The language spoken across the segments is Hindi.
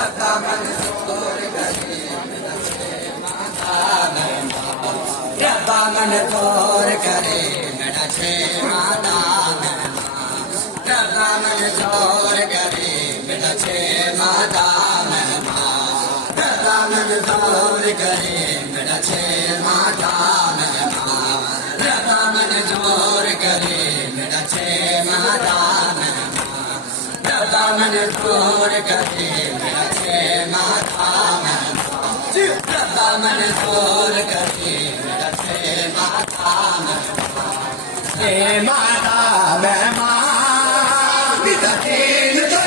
रब्बा मंसूर करे रब्बा मंसूर करे मेरा छे माता रब्बा मंसूर करे मेरा छे माता रब्बा मंसूर करे मेरा छे माता रब्बा मंसूर करे मेरा छे माता रब्बा मंसूर करे मेरा छे माता रब्बा मंसूर करे मेरा छे माता छे माता मैं माँ पिता तीन तो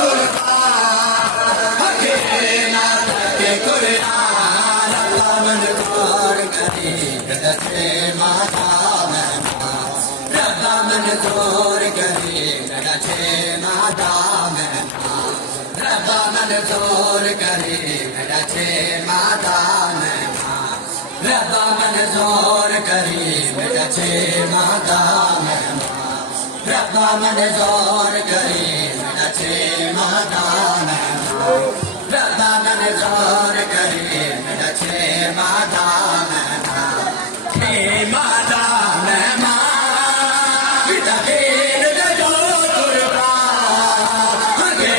गुरबा हके ना थके कुरान रब्बा मंसूर करे मेरा छे माता रब्बा मंसूर करे मेरा छे माता रब्बा मंसूर करे मेरा छे माता रब्बा मंसूर करे मेरा छे माता रब्बा मंसूर करे मेरा छे माता रब्बा मंसूर करे मेरा छे माता छे माता मैं माँ पिता तीन जो गुरबा हके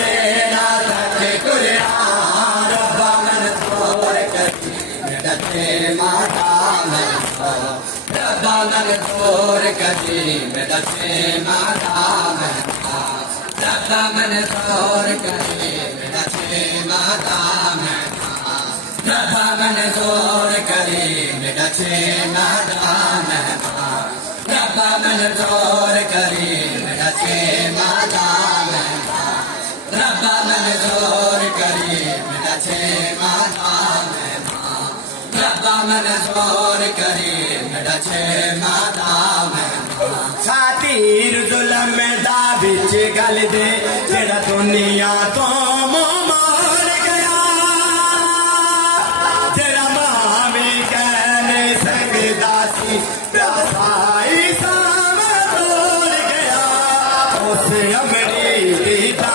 ना थके कुरान रब्बा मंसूर करे मेरा छे माता रब्बा मंसूर करे मेरा छे माता रब्बा मंसूर करे मेरा छे माता रब्बा मंसूर करे मेरा छे माता रब्बा मंसूर करे मेरा छे माता रब्बा मंसूर करे मेरा छे माता रब्बा मंसूर करे मेरा छे माता खातिर जुल्म दा विच गल दे जेड़ा दुनिया तो मार गया तेरा मां भी कह नहीं सकदा सी प्यासाई साम तोड़ गया उस अमरी पिता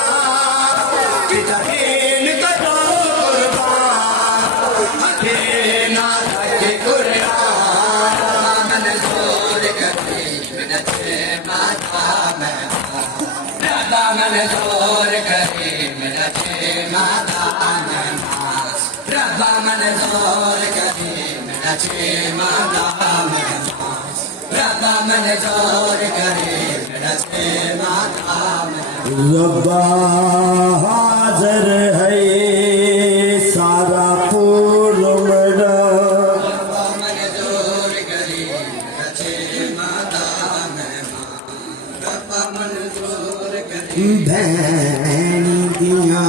पिता तीन करो कुर्बान हके ना थके कुरान मंसूर करे मेरा छे माता रब्बा मंसूर करे मेरा छे माता रब्बा मंसूर करे मेरा छे माता रब्बा मंसूर करे मेरा छे माता रब्बा हाज़िर है सारा पूर मेरा रब्बा मंसूर करे मेरा छे माता रब्बा मंसूर करे भैन दिया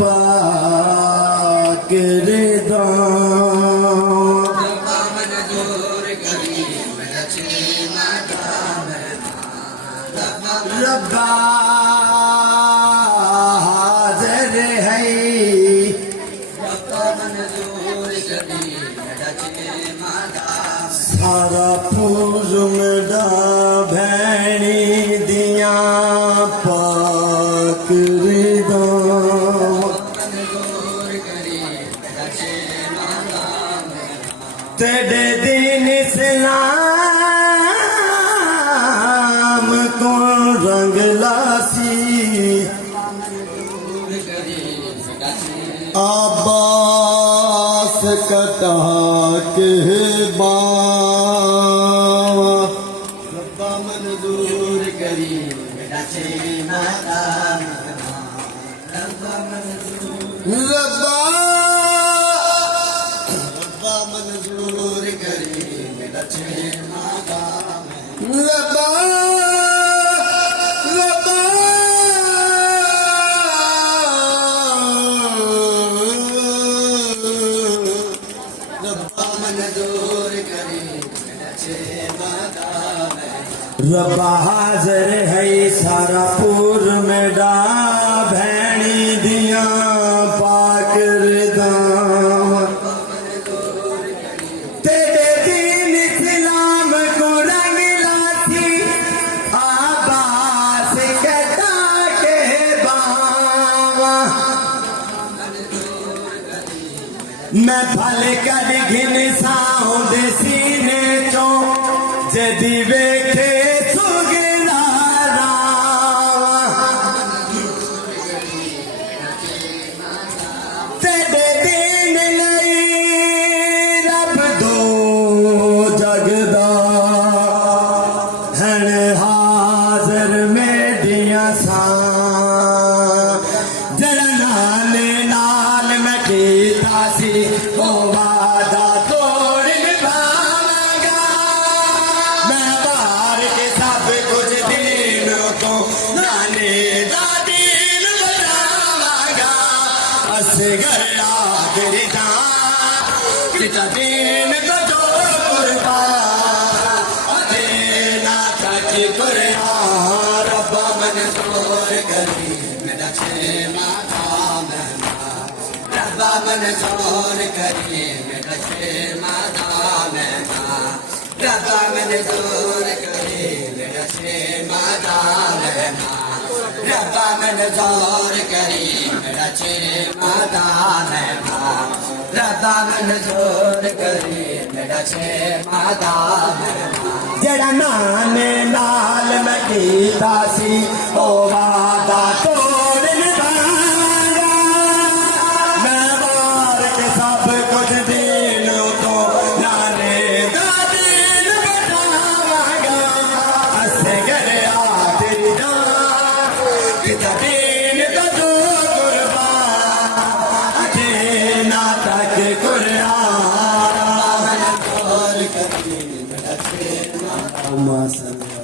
पाक रिदा रब्बा मंसूर करे मेरा छे माता रब्बा हाज़िर है रब्बा मंसूर करे मेरा छे माता सारा पूर मेरा भैनी दिया पाक रिदा मंसूर करे मेरा छे माता तेरे दिन इस्लाम को रंग लासी अब्बास कटा के रब्बा मंसूर करे मेरा छे माता रब्बा मंसूर रब्बा मंसूर करे मेरा छे माता रब्बा रब्बा मंसूर करे मेरा छे माता रब्बा हाज़िर है सारा पूर मेरा भैनी दिया पाक रिदा तेरे दीन इस्लाम को रंग लाती आबास कटा के बावा मैं फल कद घिन साऊं दे सीने चों जदी वेखे सुगना रावा तेरे दीन लई रब दो जगदा हन हाजर मेरिया सा जड़ा नाले नाल मैं कीता सी ओ वादा तोड़ निभावांगा मैं बार के सब कुछ दीन को नाने दा दीन बनावांगा असगर आखिरी दा किता दीन को जो कुर्बान देना तक कुरान रब्बा मंजूर करी मेरा शेमा रब्बा मंजूर करी मेरा शेमा रब्बा मंजूर करी मेरा शेमा रब्बा मंजूर करी मेरा शेमा रब्बा मंजूर करी मेरा शेमा जड़ा नाने नाल मैं कीता सी ओ वादा तोड़ निभावांगा मैं बार के सब कुछ दीन को नाने दा दीन बनावांगा असगर आखिरी दा किता दीन का जो कुर्बान देना तक कुरान अल्लाह